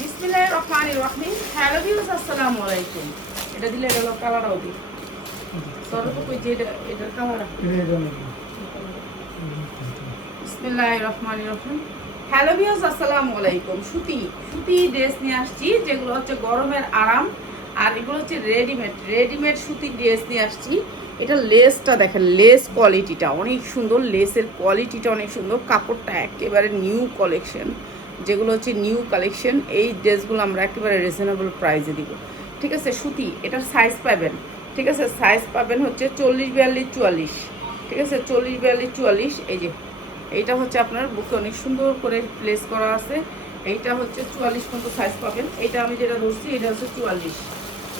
বিসমিল্লাহির রহমানির রহিম। Hello viewers, আসসালামু আলাইকুম। এটা দিলে গেল কালারও দি তোর তো কই যে এটা কালার বিসমিল্লাহির রহমানির রহিম। হ্যালো ভিউয়ার্স, আসসালামু আলাইকুম। সুতি ড্রেস নিয়ে আসছি, যেগুলো হচ্ছে গরমের আরাম। আর এগুলো হচ্ছে রেডিমেড সুতি ড্রেস নিয়ে আসছি। এটা লেসটা দেখেন, লেস কোয়ালিটিটা অনেক সুন্দর, লেসের কোয়ালিটিটা অনেক সুন্দর, কাপড়টা একেবারে নিউ কালেকশন, যেগুলো হচ্ছে নিউ কালেকশন। এই ড্রেসগুলো আমরা একেবারে রিজনেবল প্রাইসে দিব, ঠিক আছে। সুতি, এটার সাইজ পাবেন, ঠিক আছে। সাইজ পাবেন হচ্ছে 40, 42, 44, ঠিক আছে। 40, 42, 44। এই যে এইটা হচ্ছে আপনার বুকে অনেক সুন্দর করে প্লেস করা আছে। এইটা হচ্ছে 44 পর্যন্ত সাইজ পাবেন। এটা আমি যেটা ধরছি এটা হচ্ছে 44,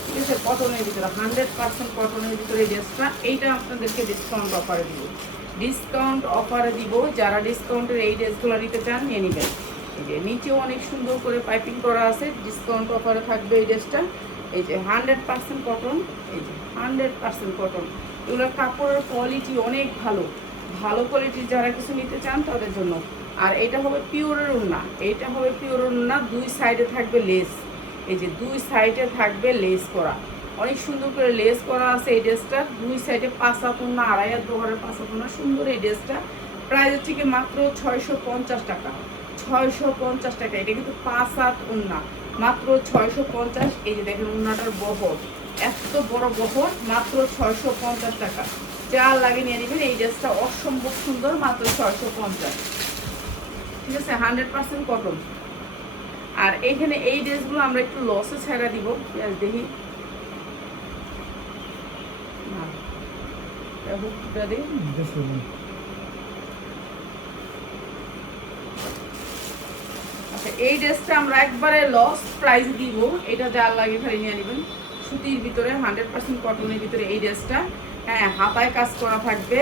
ঠিক আছে। কটনের ভিতরে 100% কটনের ভিতরে এই ড্রেসটা। এইটা আপনাদেরকে ডিসকাউন্ট অফারে দিব, যারা ডিসকাউন্টের এই ড্রেসগুলো নিতে চান নিয়ে নেবেন। এই যে নিচেও অনেক সুন্দর করে পাইপিং করা আছে, ডিসকাউন্ট অফারে থাকবে এই ড্রেসটা। এই যে 100% কটন, এই যে 100% কটন। এগুলোর কাপড়ের কোয়ালিটি অনেক ভালো, ভালো কোয়ালিটির যারা কিছু নিতে চান তাদের জন্য। আর এটা হবে পিওরের ওড়না, এইটা হবে পিওরের ওড়না। দুই সাইডে থাকবে লেস, এই যে দুই সাইডে থাকবে লেস করা, অনেক সুন্দর করে লেস করা আছে এই ড্রেসটা। দুই সাইডে 5 হাত ওড়না, 2.5 হাত দোকানের 5 হাত ওড়না, সুন্দর এই ড্রেসটা। প্রাইস হচ্ছে কি মাত্র 650 টাকা, 650 টাকা। এটা কিন্তু 5 হাত ওড়না, মাত্র 650। এই যে দেখেন ওড়নাটার বহর, এত বড় বহর, মাত্র 650 টাকা। যা লাগে নিয়ে নেবেন। এই ড্রেসটা অসম্ভব সুন্দর, মাত্র 650, ঠিক আছে। 100% কটন। আর এইখানে এই ড্রেসগুলো আমরা একটু লসে ছেড়া দিব, দেখি না আচ্ছা, এই ড্রেসটা আমরা একবারে লস প্রাইস দিব। এটা যা লাগে খালি নিয়ে নেবেন। সুতির ভিতরে 100% কটনের ভিতরে এই ড্রেসটা, হ্যাঁ, হাতায় কাজ করা থাকবে।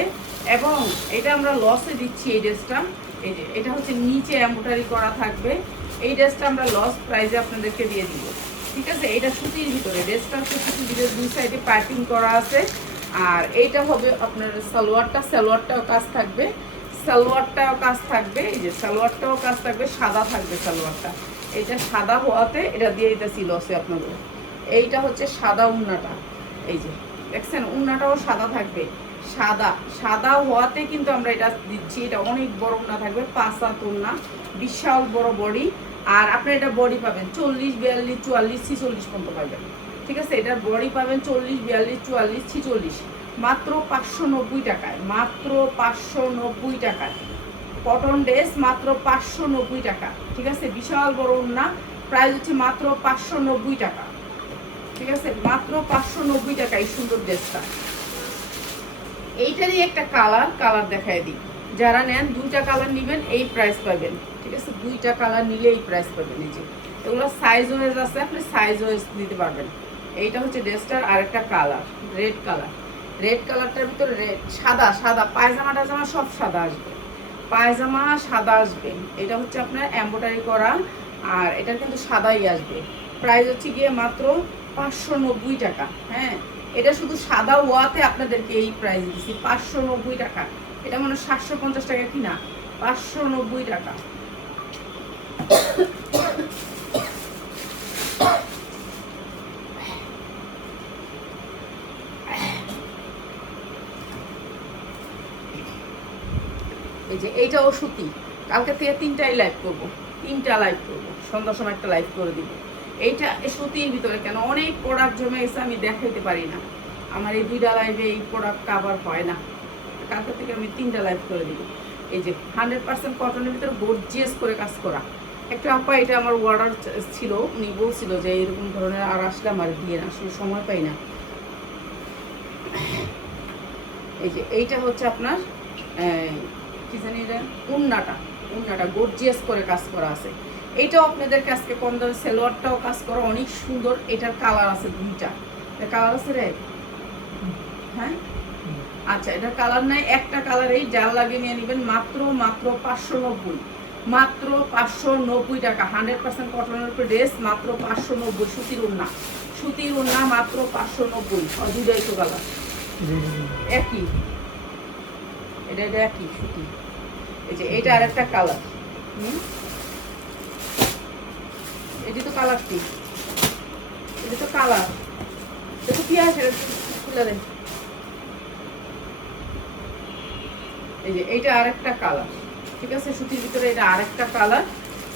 এবং এটা আমরা লসে দিচ্ছি এই ড্রেসটা। এই যে এটা হচ্ছে নিচে এমব্রয়ডারি করা থাকবে। এই ড্রেসটা আমরা লস প্রাইসে আপনাদেরকে দিয়ে দিব, ঠিক আছে। এটা সুতির ভিতরে, ড্রেসটা হচ্ছে সুতির ভিতরে, দুই সাইডে পাইপিং করা আছে। আর এইটা হবে আপনার সালোয়ারটাও কাজ থাকবে, সালোয়ারটাও কাজ থাকবে। এই যে সালোয়ারটাও কাজ থাকবে, সাদা থাকবে সালোয়ারটা। এটা সাদা হওয়াতে এটা দিয়ে দিতেছি লসে আপনাদের। এইটা হচ্ছে সাদা উন্নাটা, এই যে দেখছেন উন্নাটাও সাদা থাকবে। সাদা সাদা হওয়াতে কিন্তু আমরা এটা দিচ্ছি। এটা অনেক বড় উন্না থাকবে, 5 হাত উন্না, বিশাল বড় বডি। আর আপনার এটা বডি পাবেন 40, 42, 44, 46 পর্যন্ত পাবেন, ঠিক আছে। এটার বডি পাবেন 40, 42, 44, 46, মাত্র 590 টাকায়, মাত্র 590 টাকায়। কটন ড্রেস মাত্র 590 টাকা, ঠিক আছে। বিশাল বড় ওড়না, প্রাইস হচ্ছে মাত্র 590 টাকা, ঠিক আছে। মাত্র 590 টাকা এই সুন্দর ড্রেসটা। এইটারই একটা কালার দেখায় দিই। যারা নেন 2টা কালার নেবেন এই প্রাইস পাবেন, ঠিক আছে। 2টা কালার নিলে এই প্রাইস পাবেন। এই যে এগুলো সাইজ ওয়াইজ আছে, আপনি সাইজ ওয়াইজ নিতে পারবেন। এইটা হচ্ছে ড্রেসটার আরেকটা কালার, রেড কালারটার ভিতরে রেড, সাদা পায়জামা টায়জামা সব সাদা আসবে, পায়জামা সাদা আসবে। এটা হচ্ছে আপনার এমব্রয়ডারি করা, আর এটা কিন্তু সাদাই আসবে। প্রাইস হচ্ছে গিয়ে মাত্র 590 টাকা, হ্যাঁ। এটা শুধু সাদা ওয়াতে আপনাদেরকে এই প্রাইস দিচ্ছি, 590 টাকা। এটা মনে হয় 750 টাকা কিনা, 590 টাকা। এই যে এইটাও সুতি। কালকে থেকে 3টা লাইভ করবো, সন্ধ্যার সময় একটা লাইভ করে দিব। এইটা সুতির ভিতরে কেন অনেক প্রোডাক্ট জমে গেছে, আমি দেখাইতে পারি না। আমার এই 2টা লাইভে এই প্রোডাক্ট কাভার হয় না। কালকে থেকে আমি 3টা লাইভ করে দিব। এই যে 100% কটনের ভিতরে গর্জিয়াস করে কাজ করা। একটা আপা, এটা আমার অর্ডার ছিল, উনি বলছিল যে এরকম ধরনের আর আসলে আমার দিয়ে না, আসলে সময় পাই না। এই যে এইটা হচ্ছে আপনার কি জানি এটা, উন্নাটা গর্জিয়াস করে কাজ করা আছে। এইটাও আপনাদের কাছে কম দামে, সালোয়ারটাও কাজ করা অনেক সুন্দর। এটার কালার আছে 2টা, কালার আছে রে, হ্যাঁ। আচ্ছা, এটার কালার নাই, একটা কালারেই, যার লাগে নিয়ে নেবেন। মাত্র 590, মাত্র 590 টাকা। 100% কটনের উপর ড্রেস, মাত্র 590। সুতির ওড়না মাত্র 590। আর 2টাই তো কালার একই, এটা একই সুতি। এই যে এটা আরেকটা কালার, এটি তো কালারটি, এটি তো কালার, দেখো কি আছে খুলে দেন। এই যে এইটা আরেকটা কালার, ঠিক আছে, সুতির ভিতরে এটা আরেকটা কালার।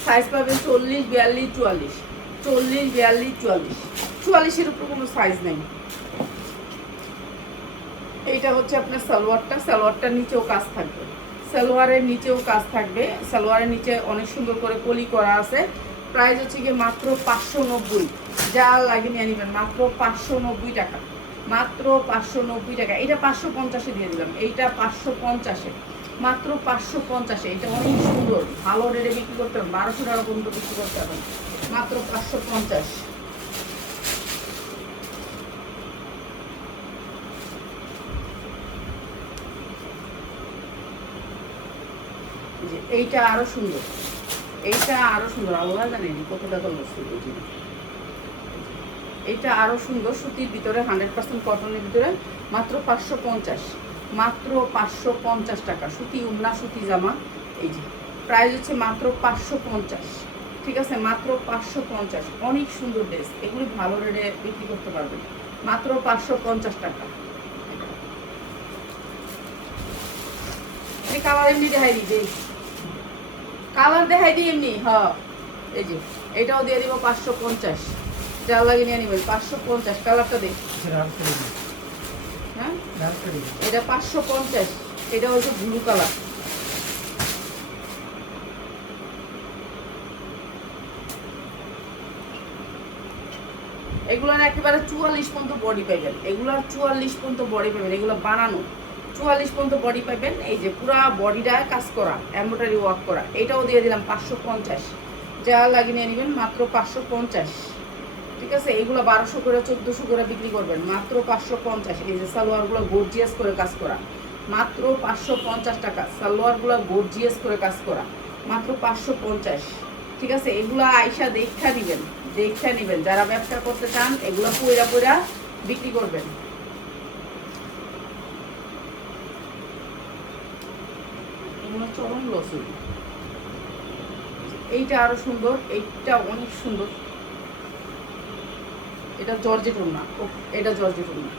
সাইজ পাবেন 40, 42, 44, 40, 42, 44, 44-এর উপর কোনো সাইজ নেই। এইটা হচ্ছে আপনার সালোয়ারটা, সালোয়ারটার নিচেও কাজ থাকবে, সালোয়ারের নিচেও কাজ থাকবে, সালোয়ারের নিচে অনেক সুন্দর করে কলি করা আছে। প্রাইস হচ্ছে গিয়ে মাত্র 590, যা লাগে নিয়ে নেবেন, মাত্র 590 টাকা, মাত্র 590 টাকা। এটা 550-এ দিয়ে দিলাম, এইটা 550-এ, মাত্র 550-এ। এটা অনেক সুন্দর, ভালো রেটে বিক্রি করতে হবে, 1200 টাকা পর্যন্ত বিক্রি করতে হবে, মাত্র 550। এইটা আরো সুন্দর, এইটা আরো সুন্দর, আল্লাহ জানেন কত টাকা লস করবে। এইটা আরো সুন্দর, সুতির ভিতরে 100% কটনের ভিতরে, মাত্র 550, মাত্র 550 টাকা। সুতি উন্না, সুতি জামা। এই যে প্রাইস হচ্ছে মাত্র 550, ঠিক আছে, মাত্র 550। অনেক সুন্দর ড্রেস, এগুলি ভালো রেটে বিক্রি করতে পারবেন, মাত্র 550 টাকা। এই কালার এমনি দেখাই দিই, কালার দেখাই দিই এমনি, হ্যাঁ। এই যে এটাও দিয়ে দিব 550, যা লাগে নিয়ে নেবেন, 550। কালারটা দেখ, হ্যাঁ এটা 550, এটা হচ্ছে ব্লু কালার। এগুলোর একেবারে 44 পর্যন্ত বডি পাইবেন, এগুলোর 44 পর্যন্ত বডি পাইবেন, এগুলো বানানো 44 পর্যন্ত বডি পাইবেন। এই যে পুরা বডিটা কাজ করা, এমব্রয়ডারি ওয়ার্ক করা। এটাও দিয়ে দিলাম 550, যা লাগিয়ে নিয়ে নেবেন, মাত্র 550, ঠিক আছে। এইগুলো 1200 করে 1400 করে বিক্রি করবেন, মাত্র 550। এই যে সালোয়ারগুলো গর্জিয়াস করে কাজ করা, মাত্র 550 টাকা। সালোয়ারগুলো গর্জিয়াস করে কাজ করা, মাত্র 550, ঠিক আছে। এগুলো আইসা দেখা দিবেন, দেখা নেবেন, যারা ব্যবসা করতে চান এগুলো পয়রা পয়রা বিক্রি করবেন। এগুলো চরম লস। এইটা আরো সুন্দর, এইটা অনেক সুন্দর, এটা জর্জেট ওড়না, এটা জর্জেট ওড়না,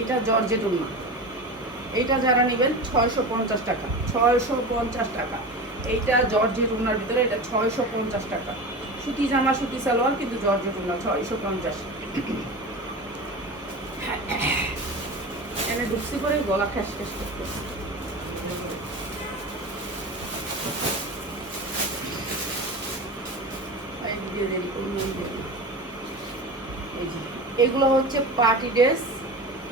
এটা জর্জেট ওড়না। এইটা যারা নেবেন 650 টাকা, 650 টাকা। এইটা জর্জেট ওড়নার ভিতরে, এটা 650 টাকা। সুতি জামা, সুতি সালোয়ার, কিন্তু জর্জেট ওড়না, 650। এনে ঢুকছি করে গলা খ্যাস খ্যাস করতেছে। এগুলো হচ্ছে পার্টি ড্রেস,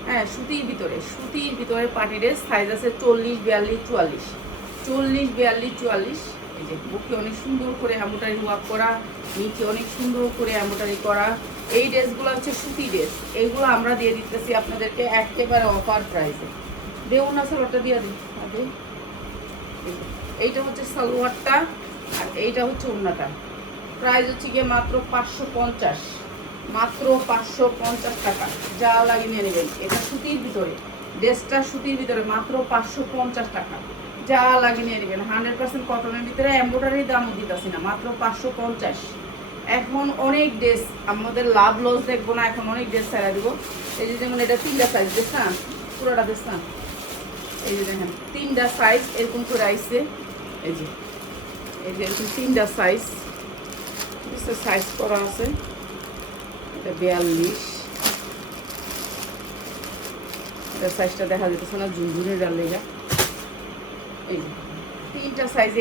হ্যাঁ, সুতির ভিতরে, সুতির ভিতরে পার্টি ড্রেস। সাইজ আছে 40, 42, 44, 40, 42, 44। এই যে বুকে অনেক সুন্দর করে এমব্রয়ডারি ওয়ার্ক করা, নিচে অনেক সুন্দর করে এমব্রয়ডারি করা। এই ড্রেসগুলো হচ্ছে সুতি ড্রেস, এইগুলো আমরা দিয়ে দিতেছি আপনাদেরকে একেবারে অফার প্রাইসে। দেউন না, সালোয়ারটা দিয়ে দিই। এইটা হচ্ছে সালোয়ারটা, আর এইটা হচ্ছে ওড়নাটা। প্রাইস হচ্ছে গিয়ে মাত্র 550, মাত্র 550 টাকা, যা লাগিয়ে নিয়ে নেবেন। এটা সুতির ভিতরে, ড্রেসটা সুতির ভিতরে, মাত্র 550 টাকা, যা লাগিয়ে নিয়ে নেবেন। 100% কটনের ভিতরে, এমব্রয়ডারি দামও দিতেছি না, মাত্র 550। এখন অনেক ড্রেস, আমাদের লাভ লস দেখবো না, এখন অনেক ড্রেস ছাড়া দিব। এই যে যেমন এটা 3টা সাইজ, দেখছেন পুরোটা, দেখছেন এই যে দেখেন 3টা সাইজ এরকম করে আইছে। এই যে এরকম 3টা সাইজ, সাইজ করা আছে। এটা 42, এটা সাইজটা দেখা যেতেছে না, ঝুনঝুনের ডাল লেগা। এই 3টা সাইজে,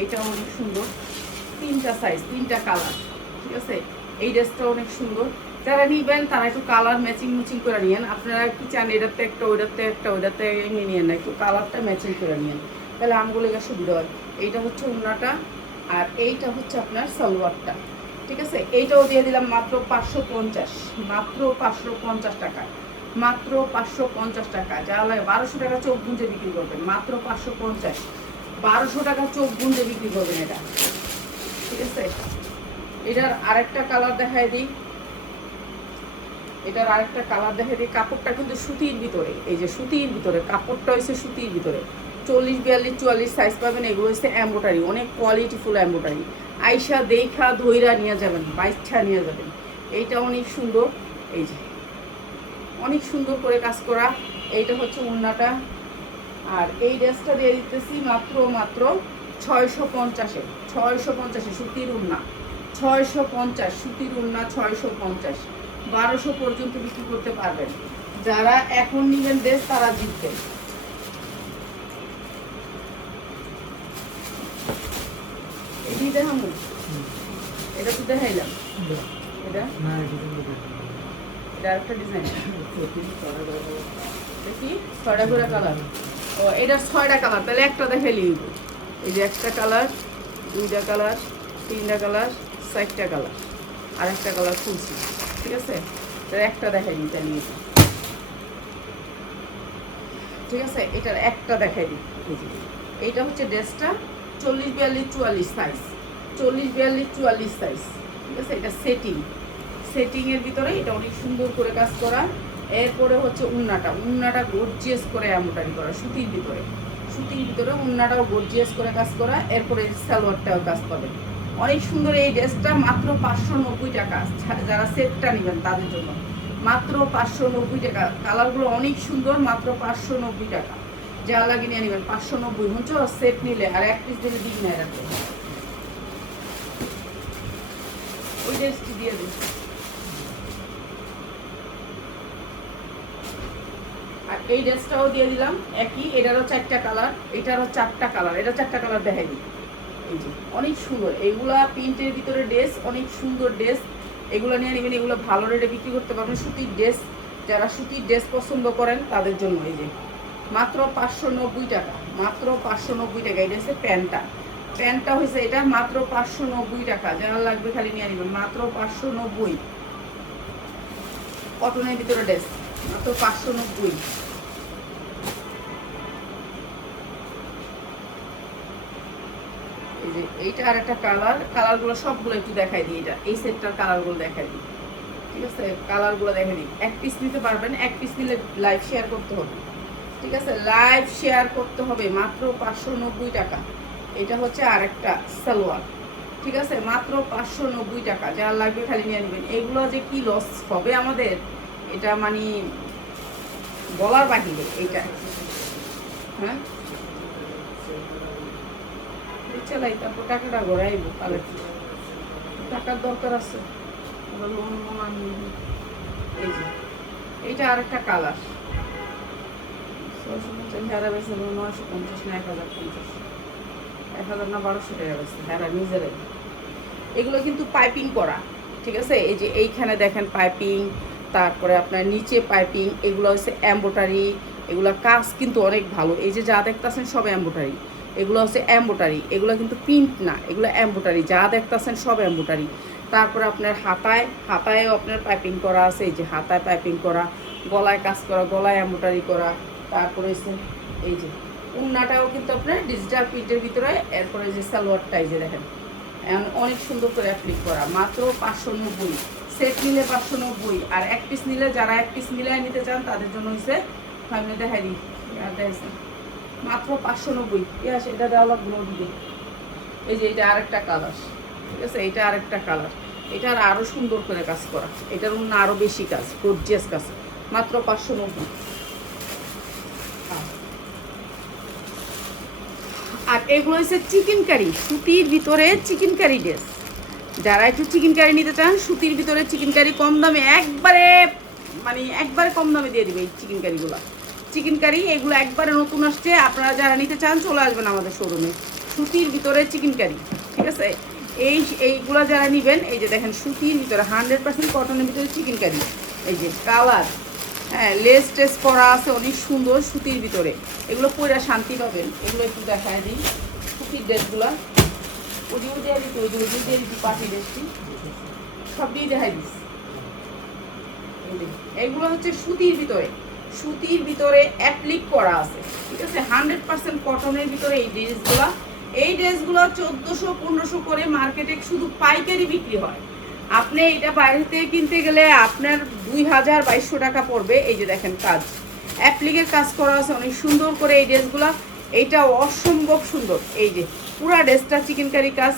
এইটা অনেক সুন্দর, 3টা সাইজ, 3টা কালার, ঠিক আছে। এই ড্রেসটা অনেক সুন্দর, যারা নিবেন তারা একটু কালার ম্যাচিং করে নিয়েন। আপনারা কি চান, এটাতে একটা, ওইটাতে একটা, ওইটাতে এমনি নিয়েন না, একটু কালারটা ম্যাচিং করে নিয়েন, তাহলে আমগুলো এগা সুবিধা হয়। এইটা হচ্ছে ওড়নাটা, আর এইটা হচ্ছে আপনার সালোয়ারটা, ঠিক আছে। এইটাও দিয়ে দিলাম মাত্র 550, মাত্র 550 টাকা, মাত্র 550 টাকা। যা লাগে 1200 টাকা চোখ গুঁজে বিক্রি করবেন, মাত্র 550, 1200 টাকা চোখ গুঁজে বিক্রি করবেন এটা, ঠিক আছে। এটার আরেকটা কালার দেখাই দিই, এটার আরেকটা কালার দেখাই দিই। কাপড়টা কিন্তু সুতির ভিতরে, এই যে সুতির ভিতরে কাপড়টা হয়েছে সুতির ভিতরে, 40, 42, 44 সাইজ পাবেন। এগুলো হচ্ছে এমব্রয়ডারি, অনেক কোয়ালিটিফুল এমব্রয়ডারি। আইসা দেখা ধইরা নিয়ে যাবেন, বাইচ্ছা নিয়ে যাবেন। এইটা অনেক সুন্দর, এই যে অনেক সুন্দর করে কাজ করা। এইটা হচ্ছে ওড়নাটা। আর এই ড্রেসটা দিয়ে দিতেছি মাত্র 650-এ। 650-এ সুতির ওড়না, 650 সুতির ওড়না, 650। 1200 পর্যন্ত বিক্রি করতে পারবেন। যারা এখন নিবেন ড্রেস তারা জিতবেন। এটাই দেখাবো, এটা তো দেখাইলাম। এটা আরেকটা ডিজাইন দেখি, 6টা করে কালার। ও এটার 6টা কালার, তাহলে একটা দেখাইলি। এই যে একটা কালার, 2টা কালার, 3টা কালার, 4টা কালার, আর একটা কালার খুলছি। ঠিক আছে, তাহলে একটা দেখাই দিই তাহলে। ঠিক আছে, এটার একটা দেখাই দিই। এইটা হচ্ছে ড্রেসটা 40, 42, 44 সাইজ, 40, 42, 44 সাইজ। ঠিক আছে, এটা সেটিংয়ের ভিতরে এটা অনেক সুন্দর করে কাজ করা। এরপরে হচ্ছে উন্নাটা গর্জিয়াস করে এমব্রয়ডারি করা সুতির ভিতরে উন্নাটাও গর্জিয়াস করে কাজ করা। এরপরে সালোয়ারটাও কাজ পাবেন অনেক সুন্দর। এই ড্রেসটা মাত্র 590 টাকা। যারা সেটটা নেবেন তাদের জন্য মাত্র 590 টাকা। কালারগুলো অনেক সুন্দর, মাত্র 590 টাকা। যা লাগে নিয়ে নেবেন 590। হচ্ছে সেট নিলে আর এক পিস দিলে দিন নেয় রাখবে। ওই ড্রেসটি দিয়ে দিন। আর এই ড্রেসটাও দিয়ে দিলাম একই। এটারও 4টা কালার, এটারও 4টা কালার, এটা 4টা কালার দেখাই দিই। এই যে অনেক সুন্দর, এইগুলা প্রিন্টের ভিতরে ড্রেস, অনেক সুন্দর ড্রেস। এগুলো নিয়ে নেবেন, এগুলো ভালো রেটে বিক্রি করতে পারবেন। সুতির ড্রেস, যারা সুতির ড্রেস পছন্দ করেন তাদের জন্য এই যে মাত্র 590 টাকা, মাত্র 590 টাকা। এই ড্রেসের প্যান্টটা হয়েছে এটা মাত্র 590 টাকা। যারা লাগবে খালি নিয়ে নেবেন, মাত্র 590। কটনের ভিতরে ড্রেস মাত্র 590। এই যে এইটা আর একটা কালারগুলো সবগুলো একটু দেখাই দিই। এটা এই সেটটার কালারগুলো দেখাই দিই। ঠিক আছে, কালারগুলো দেখাই দিই। এক পিস নিতে পারবেন, এক পিস নিলে লাইভ শেয়ার করতে হবে। ঠিক আছে, লাইভ শেয়ার করতে হবে। মাত্র 590 টাকা। এটা হচ্ছে আরেকটা সালোয়ার। ঠিক আছে, মাত্র 590 টাকা। যার লাগবে খালি নিয়ে নেবেন। এগুলো যে কি লস হবে আমাদের, এটা মানে বলার বাহিরে। এইটা হ্যাঁ চালাই, তারপর টাকাটা ঘোরাইব। তাহলে টাকার দরকার আছে। এই যে এইটা আরেকটা কালার, 650 হেরা বেছে 950 না 1050, 1000 না 1200 টাকা বেছে হেরা নিজেরাই। এগুলো কিন্তু পাইপিং করা। ঠিক আছে, এই যে এইখানে দেখেন পাইপিং, তারপরে আপনার নিচে পাইপিং। এগুলো হচ্ছে এমব্রয়ডারি, এগুলো কাজ কিন্তু অনেক ভালো। এই যে যা দেখতেছেন সব এমব্রয়ডারি। এগুলো হচ্ছে এমব্রয়ডারি, এগুলো কিন্তু প্রিন্ট না, এগুলো এমব্রয়ডারি। যা দেখতেছেন সব এমব্রয়ডারি। তারপরে আপনার হাতায়ও আপনার পাইপিং করা আছে। এই যে হাতায় পাইপিং করা, গলায় কাজ করা, গলায় এমব্রয়ডারি করা। তারপরে এই যে উন্নাটাও কিন্তু আপনার ডিজিটাল প্রিন্টের ভিতরে। এরপরে যে সালোয়ারটা এই যে দেখেন অনেক সুন্দর করে অ্যাপ্লিক করা। মাত্র 590। সেট নিলে 590, আর এক পিস নিলে, যারা এক পিস মিলায় নিতে চান তাদের জন্য হচ্ছে আমি দেখাই দিই। মাত্র 590। আছে এটা দেওয়া লাগবে দিকে। এই যে এটা আরেকটা কালার। ঠিক আছে, এটা আরেকটা কালার। এটার আরো সুন্দর করে কাজ করা, এটার অন্য আরো বেশি কাজ, গর্জিয়াস কাজ। মাত্র 590। আর এগুলো হচ্ছে চিকেন কারি, সুতির ভিতরে চিকেন কারি ড্রেস। যারা একটু চিকেন কারি নিতে চান, সুতির ভিতরে চিকেন কারি কম দামে, একবারে কম দামে দিয়ে দিবে এই চিকেন কারিগুলো। চিকেন কারি এগুলো একবারে নতুন আসছে। আপনারা যারা নিতে চান চলে আসবেন আমাদের শোরুমে। সুতির ভিতরে চিকেন কারি। ঠিক আছে, এইগুলো যারা নেবেন, এই যে দেখেন সুতির ভিতরে 100% কটনের ভিতরে চিকেন কারি। এই যে কালার, হ্যাঁ লেস টেস করা আছে, অনেক সুন্দর সুতির ভিতরে। এগুলো পরে শান্তি পাবেন। এগুলো একটু দেখায় দিই সুতির ড্রেসগুলো। ওই যে পার্টি ড্রেসটি সব দিয়ে দেখাই দিস। এগুলো হচ্ছে সুতির ভিতরে অ্যাপ্লিক করা আছে। ঠিক আছে, 100% কটনের ভিতরে এই ড্রেসগুলো 1400-1500 করে মার্কেটে শুধু পাইকারি বিক্রি হয়। আপনি এটা বাইরে থেকে কিনতে গেলে আপনার 2000-2200 টাকা পড়বে। এই যে দেখেন কাজ, অ্যাপ্লিকের কাজ করা আছে অনেক সুন্দর করে। এই ড্রেসগুলো এইটা অসম্ভব সুন্দর। এই যে পুরা ড্রেসটা চিকেন কারি কাজ,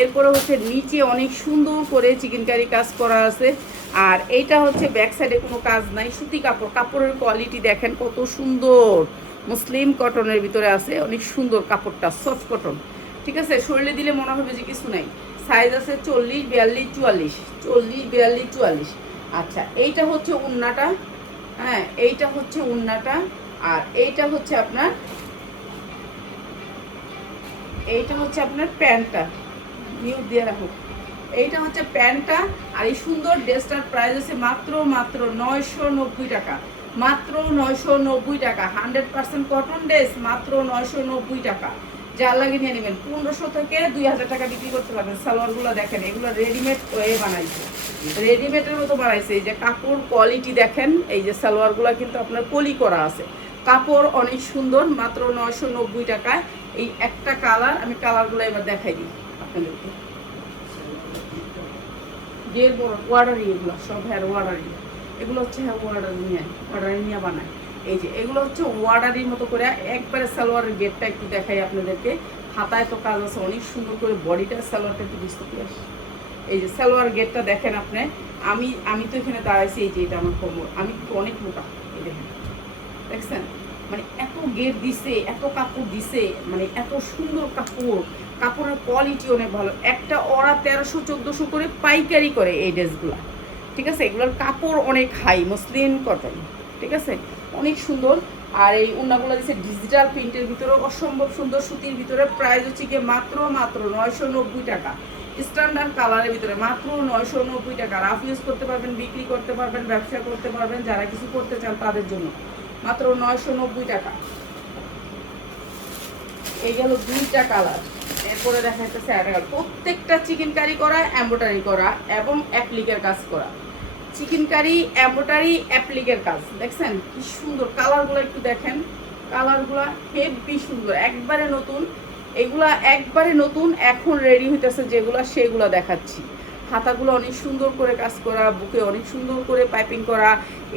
এরপরে হচ্ছে নিচে অনেক সুন্দর করে চিকেন কারি কাজ করা আছে। আর এইটা হচ্ছে ব্যাক সাইডে কোনো কাজ নাই, সুতি কাপড়, কাপড়ের কোয়ালিটি দেখেন কত সুন্দর, মুসলিম কটনের ভিতরে আছে, অনেক সুন্দর কাপড়টা, সফট কটন। ঠিক আছে, শরীরে দিলে মনে হবে যে কিছু নাই। সাইজ আছে 40, 42, 44, 40, 42, 44। আচ্ছা, এইটা হচ্ছে উন্নাটা, হ্যাঁ এইটা হচ্ছে উন্নাটা। আর এইটা হচ্ছে আপনার প্যান্টটা, মিউট দিয়ে রাখো। এইটা হচ্ছে প্যান্টটা। আর এই সুন্দর ড্রেসটার প্রাইস আছে মাত্র 990 টাকা, মাত্র 990 টাকা। 100% কটন ড্রেস, মাত্র 990 টাকা। যা লাগে নিয়ে নেবেন। 1500 থেকে 2000 টাকা বিক্রি করতে পারবেন। সালোয়ারগুলো দেখেন, এগুলো রেডিমেড হয়ে বানাইছে, রেডিমেডের মতো বানাইছে। এই যে কাপড় কোয়ালিটি দেখেন, এই যে সালোয়ারগুলো কিন্তু আপনার কলি করা আছে, কাপড় অনেক সুন্দর, মাত্র 990 টাকায়। এই একটা কালার, আমি কালারগুলো এবার দেখাই দিই আপনাদেরকে। যে বড় ওয়ার্ডারি, এগুলো সব হ্যাঁ ওয়ার্ডারি, এগুলো হচ্ছে হ্যাঁ ওয়ার্ডারি নিয়ে বানায়। এই যে এগুলো হচ্ছে ওয়ার্ডারির মতো করে একবারে সালোয়ারের গেটটা একটু দেখাই আপনাদেরকে। হাতায় তো কাজ আছে অনেক সুন্দর করে, বডিটা সালোয়ারটা একটু বুঝতে পারছি। এই যে সালোয়ার গেটটা দেখেন আপনি। আমি তো এখানে দাঁড়াইছি, এই যে এটা আমার কোমর, আমি কিন্তু অনেক মোটা, এই দেখেন, দেখছেন? মানে এত গেট দিছে, এত কাপড় দিছে, মানে এত সুন্দর কাপড়, কাপড়ের কোয়ালিটি অনেক ভালো। একটা ওরা 1300-1400 করে পাইকারি করে এই ড্রেসগুলা। ঠিক আছে, এগুলোর কাপড় অনেক হাই, মসলিন কটন। ঠিক আছে, অনেক সুন্দর। আর এই উন্নাগুলো দিচ্ছে ডিজিটাল প্রিন্টের ভিতরে, অসম্ভব সুন্দর সুতির ভিতরে। প্রাইস হচ্ছে গিয়ে মাত্র 990 টাকা। স্ট্যান্ডার্ড কালারের ভিতরে মাত্র 990 টাকা। রাফ ইউজ করতে পারবেন, বিক্রি করতে পারবেন, ব্যবসা করতে পারবেন, যারা কিছু করতে চান তাদের জন্য মাত্র 990 টাকা। এই গেল 2টা কালার। এরপরে দেখা যাচ্ছে প্রত্যেকটা চিকেন কারি করা, এমব্রয়ডারি করা এবং অ্যাপ্লিকের কাজ করা। চিকেন কারি, এমব্রয়ডারি, অ্যাপ্লিকের কাজ, দেখছেন কি সুন্দর। কালারগুলো একটু দেখেন, কালারগুলো হেভি সুন্দর, একবারে নতুন। এগুলা একবারে নতুন, এখন রেডি হইতেছে যেগুলো সেগুলো দেখাচ্ছি। হাতাগুলো অনেক সুন্দর করে কাজ করা, বুকে অনেক সুন্দর করে পাইপিং করা,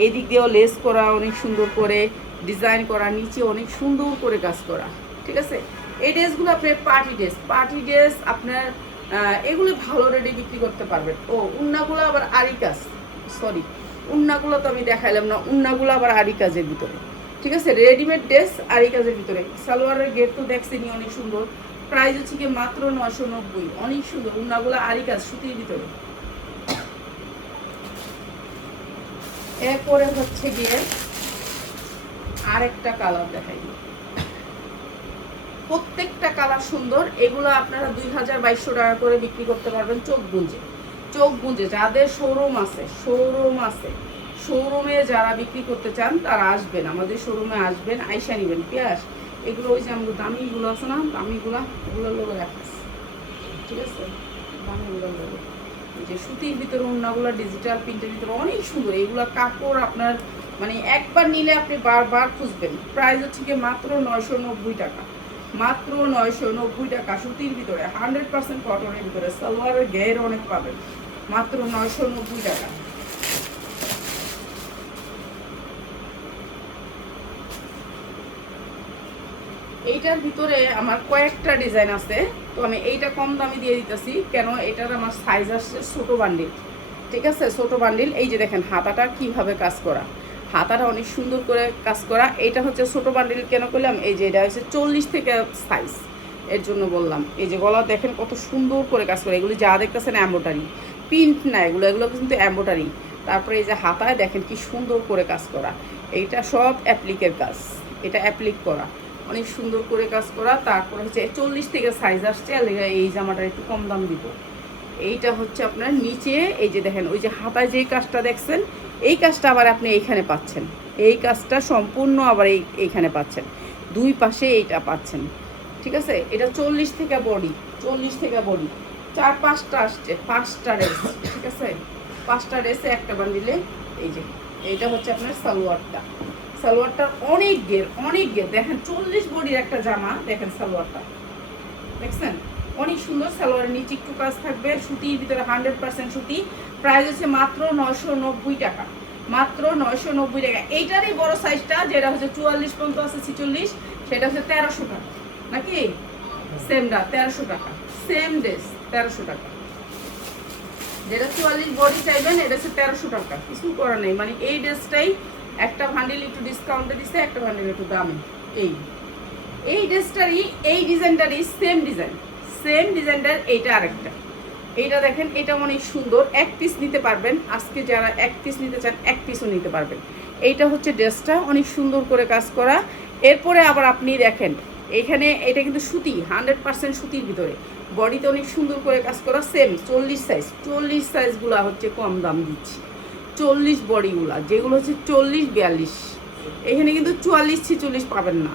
এই দিক দিয়েও লেস করা, অনেক সুন্দর করে ডিজাইন করা, নিচে অনেক সুন্দর করে কাজ করা। ঠিক আছে, এই ড্রেসগুলো আপনার পার্টি ড্রেস আপনার এগুলো ভালো রেডি বিক্রি করতে পারবেন। ও উন্নাগুলো আবার আরি কাজ, সরি উন্নাগুলো তো আমি দেখাইলাম না, উন্নাগুলো আবার আরি কাজের ভিতরে। ঠিক আছে, রেডিমেড ড্রেস আরি কাজের ভিতরে। সালোয়ারের গেট তো দেখছেনি অনেক সুন্দর। প্রাইস হচ্ছে কি মাত্র 990, অনেক সুন্দর। উন্নাগুলো আরি কাজ, সুতির ভিতরে। এরপরে হচ্ছে গিয়ে আরেকটা কালার দেখাই। প্রত্যেকটা কালার সুন্দর। এগুলো আপনারা 2000-2200 টাকা করে বিক্রি করতে পারবেন চোখ গুঁজে। যাদের শোরুম আছে, শোরুমে যারা বিক্রি করতে চান তারা আসবেন, আমাদের শোরুমে আসবেন, আইসা নিবেন। পেঁয়াজ এগুলো ওই যে আমাদের দামিগুলো আছে না, দামিগুলা ওগুলোর লোক রাখিস। ঠিক আছে, দামিগুলোর লোক। এই যে সুতির ভিতরে উন্নাগুলো ডিজিটাল প্রিন্টের ভিতরে অনেক সুন্দর। এগুলো কাপড় আপনার মানে একবার নিলে আপনি বারবার খুঁজবেন। প্রাইস হচ্ছে কি মাত্র 990 টাকা, মাত্র 990 টাকা। সুতির ভিতরে 100% কটনের ভিতরে, সালোয়ারের ঘের অনেক পাবেন, মাত্র 990 টাকা। এইটার ভিতরে আমার কয়েকটা ডিজাইন আছে, তো আমি এইটা কম দামে দিয়ে দিতেছি। কেন, এটার আমার সাইজ আসছে ছোটো বান্ডিল। ঠিক আছে, ছোটো বান্ডিল। এই যে দেখেন হাতাটা কিভাবে কাজ করা, হাতাটা অনেক সুন্দর করে কাজ করা। এইটা হচ্ছে ছোটো বান্ডিল কেন করলাম, এই যে এটা হচ্ছে 40 থেকে সাইজ, এর জন্য বললাম। এই যে গলা দেখেন কত সুন্দর করে কাজ করে। এগুলি যা দেখতেছেন এমব্রয়ডারি, প্রিন্ট না, এগুলো কিন্তু এমব্রয়ডারি। তারপরে এই যে হাতায় দেখেন কি সুন্দর করে কাজ করা। এইটা সব অ্যাপ্লিকের কাজ, এটা অ্যাপ্লিক করা, অনেক সুন্দর করে কাজ করা। তারপরে হচ্ছে 40 থেকে সাইজ আসছে, এই জামাটা একটু কম দাম দিব। এইটা হচ্ছে আপনার নিচে এই যে দেখেন ওই যে হাতায় যেই কাজটা দেখছেন, এই কাজটা আবার আপনি এইখানে পাচ্ছেন। এই কাজটা সম্পূর্ণ আবার এইখানে পাচ্ছেন, দুই পাশে এইটা পাচ্ছেন। ঠিক আছে, এটা 40 থেকে বডি, 4-5টা আসছে, 5টা ড্রেস। ঠিক আছে, 5টা ড্রেসে একটা বান্ডিলে। এই যে এইটা হচ্ছে আপনার সালোয়ারটা অনেক ঘের দেখেন, 40 বডির একটা জামা দেখেন। সালোয়ারটা দেখছেন অনেক সুন্দর। সালোয়ারের নিচে একটু কাজ থাকবে, সুতির ভিতরে 100% সুতি। প্রাইস হচ্ছে মাত্র 990 টাকা, মাত্র 990 টাকা। এইটারই বড় সাইজটা যেটা হচ্ছে 44 পর্যন্ত আছে, 46 সেটা হচ্ছে 1300 টাকা নাকি সেমটা 1300 টাকা, সেম ড্রেস 1300 টাকা। যেটা 44 বডি চাইবেন এটা হচ্ছে 1300 টাকা, কিছু করার নেই। মানে এই ড্রেসটাই একটা ভান্ডিল একটু ডিসকাউন্টে দিচ্ছে, একটা ভান্ডিল একটু দামে। এই ড্রেসটারই এই ডিজাইনটারই সেম ডিজাইনটার এইটা আরেকটা। এইটা দেখেন, এটা অনেক সুন্দর, এক পিস নিতে পারবেন। আজকে যারা এক পিস নিতে চান এক পিসও নিতে পারবেন। এইটা হচ্ছে ড্রেসটা অনেক সুন্দর করে কাজ করা। এরপরে আবার আপনি দেখেন এখানে এটা কিন্তু সুতি, 100% সুতির ভিতরে, বডিতে অনেক সুন্দর করে কাজ করা, সেম 40 সাইজগুলো হচ্ছে কম দাম দিচ্ছি। 40 বডিগুলা যেগুলো হচ্ছে 40-42, এখানে কিন্তু 44-46 পাবেন না,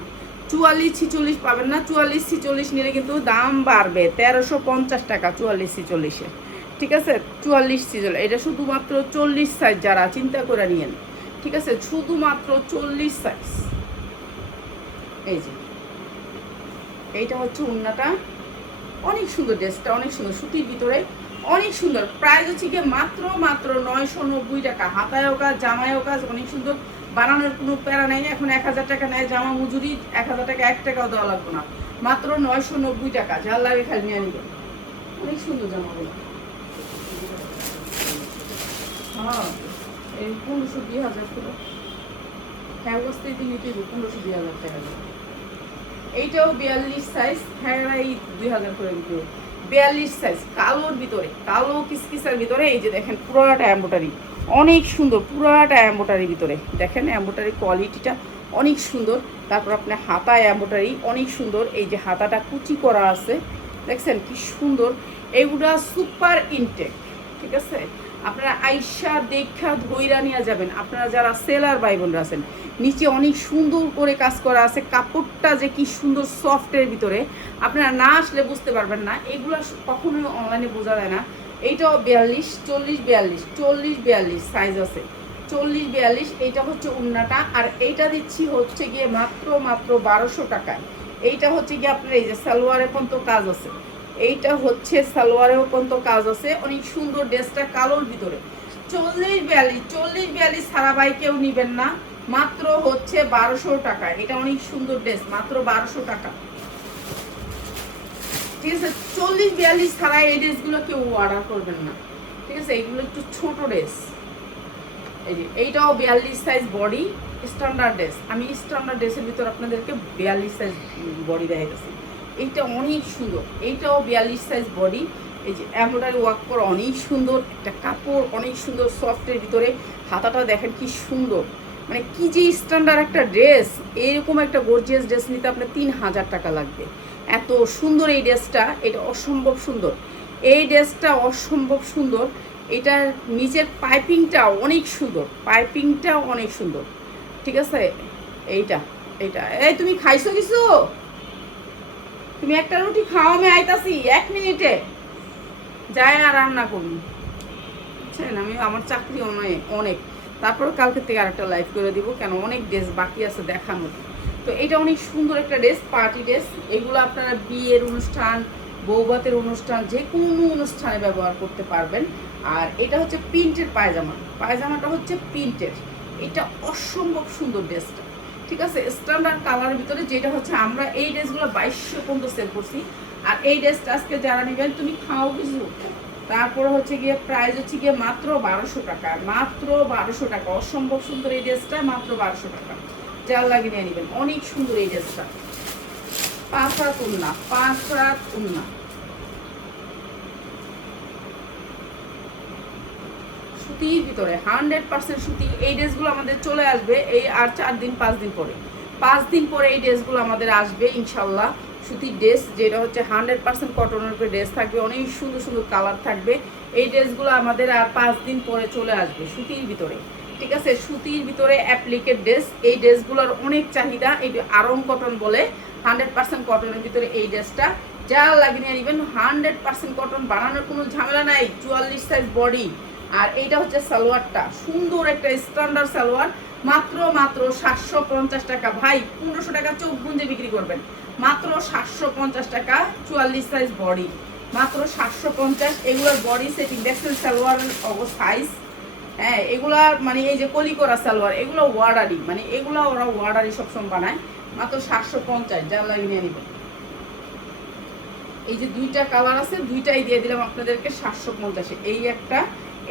44-46 পাবেন না। 44-46 নিলে কিন্তু দাম বাড়বে, 1350 টাকা 44-46-এ, ঠিক আছে। 44-46 এটা শুধুমাত্র 40 সাইজ, যারা চিন্তা করে নিয়েন, ঠিক আছে, শুধুমাত্র 40 সাইজ। এই যে এইটা হচ্ছে উন্নাটা, অনেক সুন্দর ড্রেসটা, অনেক সুন্দর সুতির ভিতরে, অনেক সুন্দর। প্রাইস হচ্ছে গিয়ে মাত্র 990 টাকা। হাতায়ও কাজ, জামায়ও কাজ, অনেক সুন্দর। বানানোর কোনো প্যারা নেই। এখন 1000 টাকা নেয় জামা মজুরি, 1000 টাকা 1 টাকাও দেওয়া লাগবে না, মাত্র 990 টাকা। যার লাগে খালি নিয়ে নেবেন, অনেক সুন্দর জামাগুলো। হ্যাঁ, এই 1500-2000 করে হ্যাঁ অবস্থায় তুমি 1500-2000 টাকা। এইটাও 42 সাইজ, হ্যাঁ এই 2000 করে দিতে। 42 সাইজ, কালোর ভিতরে, কালো কিসকিসার ভিতরে। এই যে দেখেন পুরোটা এমব্রয়ডারি, অনেক সুন্দর, পুরোটা এমব্রয়ডারির ভিতরে। দেখেন এমব্রয়ডারি কোয়ালিটিটা অনেক সুন্দর। তারপর আপনার হাতায় এমব্রয়ডারি অনেক সুন্দর। এই যে হাতাটা কুচি করা আছে, দেখছেন কি সুন্দর। এইগুলা সুপার ইনটেক, ঠিক আছে। আপনারা আইসা দেখা ধইরা নিয়ে যাবেন। আপনারা যারা সেলার ভাই বোনরা আছেন, নিচে অনেক সুন্দর করে কাজ করা আছে, কাপড়টা যে কি সুন্দর সফটের ভিতরে, আপনারা না আসলে বুঝতে পারবেন না। এগুলো কখনোই অনলাইনে বোঝা যায় না। এইটাও 42, 40-42 সাইজ আছে, 40-42। এইটা হচ্ছে উন্নাটা। আর এইটা দিচ্ছি হচ্ছে গিয়ে মাত্র 1200 টাকায়। এইটা হচ্ছে গিয়ে আপনার এই যে সালোয়ারের পর্যন্ত কাজ আছে, এইটা হচ্ছে সালোয়ারেও পর্যন্ত কাজ আছে, অনেক সুন্দর। ড্রেসটা কালোর ভিতরে, 40-42 সারা ভাই কেউ নিবেন না, মাত্র হচ্ছে 1200 টাকা। এটা অনেক সুন্দর ড্রেস, মাত্র 1200 টাকা, ঠিক আছে। 40-42 ছাড়া এই ড্রেসগুলো কেউ অর্ডার করবেন না, ঠিক আছে। এইগুলো একটু ছোট ড্রেস। এই যে এইটাও 42 সাইজ বডি, স্ট্যান্ডার্ড ড্রেস। আমি স্ট্যান্ডার্ড ড্রেসের ভিতর আপনাদেরকে 42 সাইজ বডি দেখাইতেছি। এইটা অনেক সুন্দর, এইটাও 42 সাইজ বডি। এই যে এমব্রয়ডারি ওয়ার্ক করা, অনেক সুন্দর একটা কাপড়, অনেক সুন্দর সফটের ভিতরে। হাতাটা দেখেন কি সুন্দর, মানে কি যে স্ট্যান্ডার্ড একটা ড্রেস। এরকম একটা গর্জিয়াস ড্রেস নিতে আপনার 3000 টাকা লাগবে। এত সুন্দর এই ড্রেসটা, এটা অসম্ভব সুন্দর, এই ড্রেসটা অসম্ভব সুন্দর। এটার নিচের পাইপিংটা অনেক সুন্দর, পাইপিংটা অনেক সুন্দর, ঠিক আছে। এইটা এইটা এই তুমি খাইছো কিছু? তুমি একটা রুটি খাও, আমি আইতাছি 1 মিনিটে, যাই আর রান্না করুন, বুঝছেন। আমি আমার চাকরি অনেক, তারপর কালকে থেকে আরেকটা লাইভ করে দিব, কেন অনেক ড্রেস বাকি আছে দেখানোর। তো এটা অনেক সুন্দর একটা ড্রেস, পার্টি ড্রেস। এগুলো আপনারা বিয়ের অনুষ্ঠান, বৌভাতের অনুষ্ঠান, যে কোনো অনুষ্ঠানে ব্যবহার করতে পারবেন। আর এটা হচ্ছে প্রিন্টের পায়জামা, পায়জামাটা হচ্ছে প্রিন্টের। এটা অসম্ভব সুন্দর ড্রেসটা, ঠিক আছে। স্ট্যান্ডার্ড কালারের ভিতরে, যেটা হচ্ছে আমরা এই ড্রেসগুলো 2200 পর্যন্ত সেল করছি। আর এই ড্রেসটা আজকে যারা নেবেন, তুমি খাও কিছু, তারপরে হচ্ছে গিয়ে প্রাইস হচ্ছে গিয়ে মাত্র 1200 টাকা, মাত্র 1200 টাকা। অসম্ভব সুন্দর এই ড্রেসটা, মাত্র 1200 টাকা। যার লাগিয়ে নিয়ে নেবেন, অনেক সুন্দর এই ড্রেসটা। 5 রাত উন্না, 5 রাত উন্না, সুতির ভিতরে 100% সুতি। এই ড্রেসগুলো আমাদের চলে আসবে এই আর 4 দিন 5 দিন পরে, 5 দিন পরে এই ড্রেসগুলো আমাদের আসবে ইনশাল্লাহ। সুতির ড্রেস, যেটা হচ্ছে 100% কটনের উপরে ড্রেস থাকবে, অনেক সুন্দর সুন্দর কালার থাকবে। এই ড্রেসগুলো আমাদের আর 5 দিন পরে চলে আসবে সুতির ভিতরে, ঠিক আছে। সুতির ভিতরে অ্যাপ্লিকেড ড্রেস, এই ড্রেসগুলোর অনেক চাহিদা। এই আরং কটন বলে, 100% কটনের ভিতরে এই ড্রেসটা। যা লাগিয়ে নেবেন 100% কটন, বানানোর কোনো ঝামেলা নাই। 44 সাইজ বডি। আর এইটা হচ্ছে সালোয়ারটা, সুন্দর একটা স্ট্যান্ডার্ড সালোয়ার, মাত্র 750 টাকা। ভাই 1500 টাকা চোখ গুঞ্জে বিক্রি করবেন, মাত্র 750 টাকা। 44 সাইজ বডি, মাত্র 750। এগুলোর বডি সেটিং দেখছেন, সালোয়ারের সাইজ, হ্যাঁ। এগুলার মানে এই যে কলি করা সালোয়ার, এগুলো ওয়ার্ডারি, মানে এগুলো ওরা ওয়ার্ডারি সবসময় বানায়। মাত্র 750, যার লাগে নিয়ে নিবেন। এই যে দুইটা কালার আছে, দুইটাই দিয়ে দিলাম আপনাদেরকে 750। এই একটা,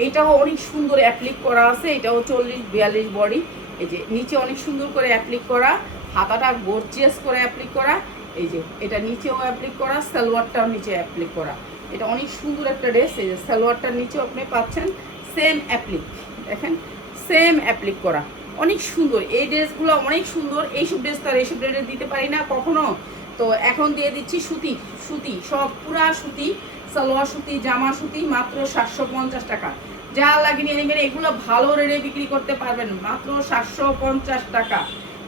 এইটাও অনেক সুন্দর অ্যাপ্লিক করা আছে, এটাও 40-42 বডি। এই যে নিচে অনেক সুন্দর করে অ্যাপ্লিক করা, হাতাটা গর্জিয়াস করে অ্যাপ্লিক করা। এই যে এটা নিচেও অ্যাপ্লিক করা, সালোয়ারটাও নিচে অ্যাপ্লিক করা। এটা অনেক সুন্দর একটা ড্রেস। এই যে সালোয়ারটার নিচেও আপনি পাচ্ছেন সেম অ্যাপ্লিক, দেখেন সেম অ্যাপ্লিক করা, অনেক সুন্দর। এই ড্রেসগুলো অনেক সুন্দর। এইসব ড্রেস তো আর এইসব ড্রেস দিতে পারি না কখনো, তো এখন দিয়ে দিচ্ছি সুতি। সুতি সব পুরা সুতি, সালোয়ার সুতি, জামা সুতি, মাত্র 750 টাকা। যা লাগে নিয়ে নেবেন। এগুলো ভালো রেটে বিক্রি করতে পারবেন, মাত্র 750 টাকা।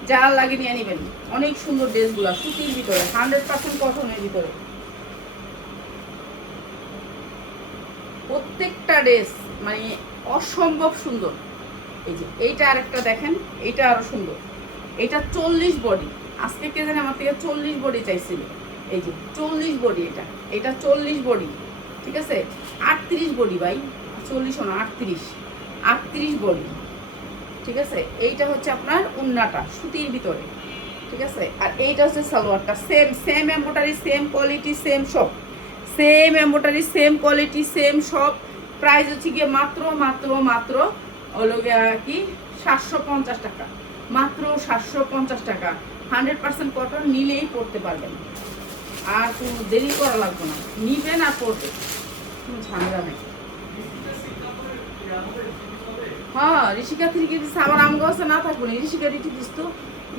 যা লাগে নিয়ে নেবেন। অনেক সুন্দর ড্রেসগুলো সুতির ভিতরে, 100% কটনের ভিতরে। প্রত্যেকটা ড্রেস মানে অসম্ভব সুন্দর। এই যে এইটা আরেকটা দেখেন, এইটা আরো সুন্দর। এটা 40 বডি। আজকে কে জানে আমার থেকে 40 বডি চাইছিল। এই যে 40 বডি, এটা 40 বডি, ঠিক আছে। 38 বডি ভাই, 40 না 38 বডি, ঠিক আছে। এইটা হচ্ছে আপনার উন্নাটা সুতির ভিতরে, ঠিক আছে। আর এইটা হচ্ছে সালোয়ারটা, same embroidery, same quality, same সব, same embroidery, same quality, same সব। প্রাইস হচ্ছে গিয়ে মাত্র হলো কি 750 টাকা, মাত্র 750 টাকা। 100% কটন, নিলেই পরতে পারবেন, আর কোনো দেরি করা লাগবে না, নিবেন আর পরবে, কোনো ঝামেলা নেই। হ্যাঁ ঋষিকা 3 কেজি আবার আম গাছে না থাকবো না, ঋষিকা রিটি দিস তো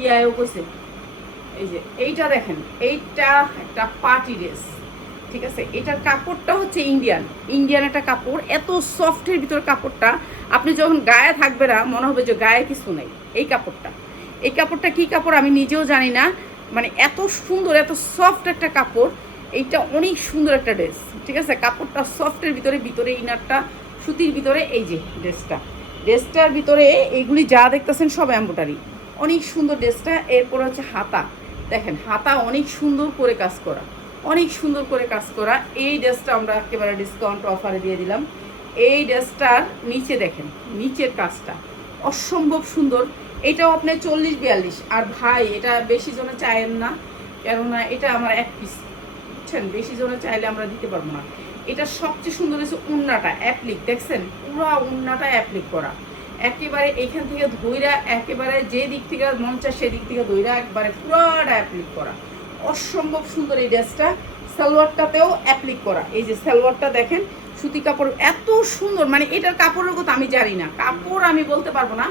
ইয়াও কইছে। এই যে এইটা দেখেন, এইটা একটা পার্টি ড্রেস, ঠিক আছে। এটার কাপড়টা হচ্ছে ইন্ডিয়ান একটা কাপড়, এত সফটের ভিতর কাপড়টা, আপনি যখন গায়ে থাকবে না মনে হবে যে গায়ে কিছু নেই। এই কাপড়টা কি কাপড় আমি নিজেও জানি না, মানে এত সুন্দর, এত সফট একটা কাপড়। এইটা অনেক সুন্দর একটা ড্রেস, ঠিক আছে। কাপড়টা সফটের ভিতরে ইনারটা সুতির ভিতরে। এই যে ড্রেসটার ভিতরে এইগুলি যা দেখতেছেন সব এমব্রয়ডারি, অনেক সুন্দর ড্রেসটা। এরপর হচ্ছে হাতা, দেখেন হাতা অনেক সুন্দর করে কাজ করা, অনেক সুন্দর করে কাজ করা। এই ড্রেসটা আমরা একেবারে ডিসকাউন্ট অফারে দিয়ে দিলাম। এই ড্রেসটার নিচে দেখেন, নিচের কাজটা অসম্ভব সুন্দর। এটাও আপনি 40-42। আর ভাই এটা বেশি জনে চাইেন না, কেননা এটা আমার এক পিস, বুঝছেন, বেশি জনে চাইলে আমরা দিতে পারবো না। এটা সবচেয়ে সুন্দর হচ্ছে উন্নাটা অ্যাপ্লিক, দেখছেন পুরো উন্নাটা অ্যাপ্লিক করা, একেবারে এখান থেকে ধইরা, একেবারে যে দিক থেকে মন চায় সেদিক থেকে ধইরা একবারে পুরোটা অ্যাপ্লিক করা, অসম্ভব সুন্দর এই ড্রেসটা। সালোয়ারটাতেও অ্যাপ্লিক করা। এই যে সালোয়ারটা দেখেন, সুতি কাপড় এত সুন্দর, মানে এটার কাপড়ের কথা আমি জানি না, কাপড় আমি বলতে পারবো না,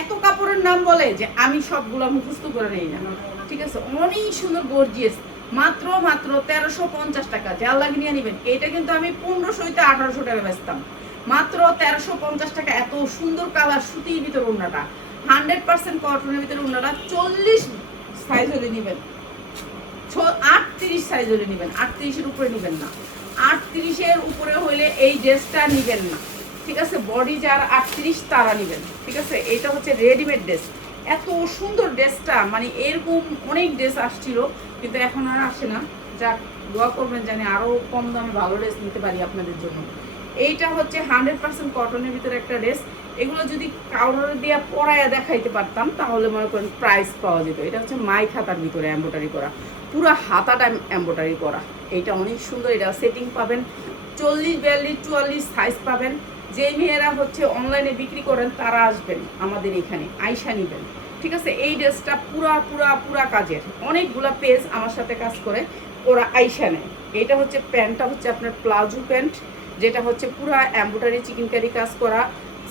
এত কাপড়ের নাম বলে যে আমি সবগুলো মুখস্থ করে নেই না, ঠিক আছে। অনেক সুন্দর গর্জিয়াস, মাত্র 1350 টাকা। যা লাগে নিয়ে নেবেন। এটা কিন্তু আমি 1500-1800 টাকা বেচতাম, মাত্র 1350 টাকা। এত সুন্দর কালার, সুতির ভিতর ওড়নাটা, 100% কটনের ভিতরে ওড়নাটা। 40 সাইজ হলে নেবেন, 38 সাইজ হলে নেবেন, 38-এর উপরে নেবেন না। 38-এর উপরে হইলে এই ড্রেসটা নেবেন না, ঠিক আছে। বডি যার 38 তারা নেবেন, ঠিক আছে। এটা হচ্ছে রেডিমেড ড্রেস, এত সুন্দর ড্রেসটা, মানে এরকম অনেক ড্রেস আসছিল কিন্তু এখন আর আসে না। যাক দোয়া করবেন জানি আরও কম দামে ভালো ড্রেস নিতে পারি আপনাদের জন্য। এইটা হচ্ছে 100% কটনের ভিতরে একটা ড্রেস। এগুলো যদি কাউর দিয়ে পরায়া দেখাইতে পারতাম তাহলে মনে করেন প্রাইস পাওয়া যেত। এটা হচ্ছে মাই খাতার ভিতরে এমব্রয়ডারি করা, পুরো হাতাটা এমব্রয়ডারি করা। এইটা অনেক সুন্দর, এটা সেটিং পাবেন 40-42-44 সাইজ পাবেন। যে মেয়েরা হচ্ছে অনলাইনে বিক্রি করেন তারা আসবেন আমাদের এখানে, আইসা নিবেন, ঠিক আছে। এই ড্রেসটা পুরা কাজের, অনেকগুলা পেজ আমার সাথে কাজ করে, ওরা আইসা নেয়। এটা হচ্ছে প্যান্টটা হচ্ছে আপনার প্লাজো প্যান্ট, যেটা হচ্ছে পুরা এমব্রয়ডারি চিকেনকারি কাজ করা।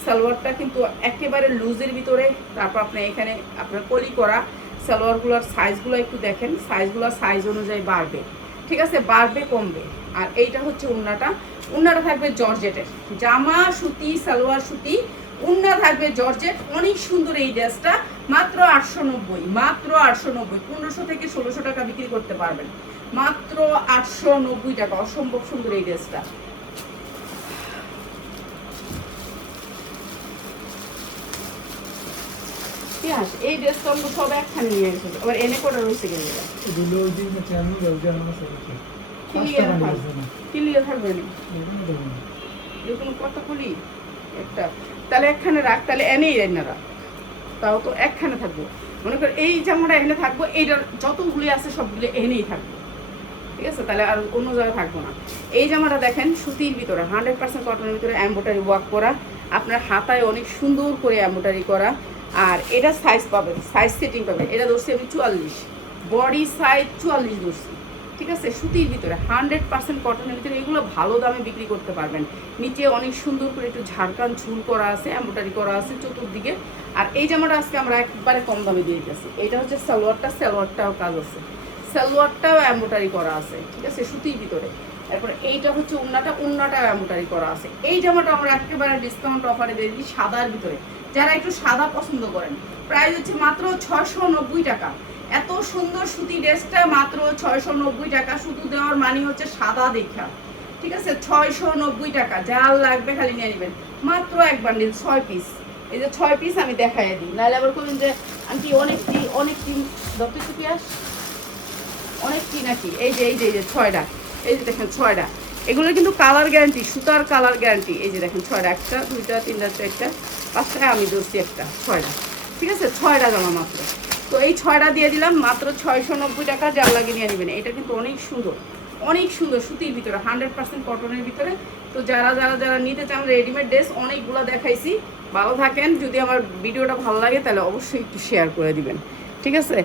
সালোয়ারটা কিন্তু একেবারে লুজের ভিতরে, তারপর আপনার এখানে আপনার কলি করা। সালোয়ারগুলোর সাইজগুলো একটু দেখেন, সাইজ অনুযায়ী বাড়বে, ঠিক আছে, বাড়বে কমবে। আর এইটা হচ্ছে উন্নাটা থাকবে জর্জেটের, জামা সুতি, সালোয়ার সুতি, উন্না থাকবে জর্জেট। অনেক সুন্দর এই ড্রেসটা, মাত্র 890, মাত্র 890। 1500-1600 টাকা বিক্রি করতে পারবেন, মাত্র 890 টাকা। অসম্ভব সুন্দর এই ড্রেসটা। এই ড্রেসটা আমরা সব একখানে নিয়ে এসেছি, আবার এনে করে রয়েছে গেলে ক্লিয়ার থাকবে না, দেখুন কত খুলি একটা, তাহলে একখানে রাখ, তাহলে এনেই রাখ, তাও তো একখানে থাকবো। মনে করেন এই জামাটা এখানে থাকবো, এইটার যতগুলি আছে সবগুলি এখানেই থাকবো, ঠিক আছে? তাহলে আর অন্য জায়গায় থাকবো না। এই জামাটা দেখেন সুতির ভিতরে 100% কটনের ভিতরে এমব্রয়ডারি ওয়ার্ক করা, আপনার হাতায় অনেক সুন্দর করে এমব্রয়ডারি করা। আর এটা সাইজ পাবেন, সাইজ সেটিং পাবেন। এটা ধরছি আমি 44, বডি সাইজ 44 ধরছি, ঠিক আছে? সুতির ভিতরে 100% কটনের ভিতরে, এগুলো ভালো দামে বিক্রি করতে পারবেন। নিচে অনেক সুন্দর করে একটু ঝাড়খান ঝুল করা আছে, এমব্রয়ডারি করা আছে চতুর্দিকে। আর এই জামাটা আজকে আমরা একবারে কম দামে দিয়ে দিতেছি। এটা হচ্ছে সালোয়ারটা, সালোয়ারটাও কাজ আছে, সালোয়ারটাও এমব্রয়ডারি করা আছে, ঠিক আছে? সুতির ভিতরে। তারপরে এইটা হচ্ছে ওড়নাটাও এমব্রয়ডারি করা আছে। এই জামাটা আমরা একেবারে ডিসকাউন্ট অফারে দিয়ে দিই সাদার ভিতরে, যারা একটু সাদা পছন্দ করেন। প্রাইস হচ্ছে মাত্র 690 টাকা। এত সুন্দর সুতি ড্রেসটা মাত্র 690 টাকা। শুধু দেওয়ার মানে হচ্ছে সাদা দেখা, ঠিক আছে? 690 টাকা, যার লাগবে খালি নিয়ে নেবেন। মাত্র এক বান্ডিল 6 পিস। এই যে 6 পিস আমি দেখাই দিই, নাহলে আবার করবেন যে আন্টি অনেক কি দপ্তর কি আস অনেক কি নাকি। এই যে 6টা, এই যে দেখেন 6টা। এগুলো কিন্তু কালার গ্যারান্টি, সুতার কালার গ্যারান্টি। এই যে দেখেন 6টা, 1টা 2টা 3টা 4টা 5টা, আমি ধরছি একটা 6টা, ঠিক আছে? 6টা জামা মাত্র। তো এই 6টা দিয়ে দিলাম মাত্র 690 টাকা, যার লাগে নিয়ে নেবেন। এটা কিন্তু অনেক সুন্দর, অনেক সুন্দর সুতির ভিতরে, 100% কটনের ভিতরে। তো যারা নিতে চান রেডিমেড ড্রেস, অনেকগুলো দেখাইছি। ভালো থাকেন। যদি আমার ভিডিওটা ভালো লাগে তাহলে অবশ্যই একটু শেয়ার করে দিবেন, ঠিক আছে?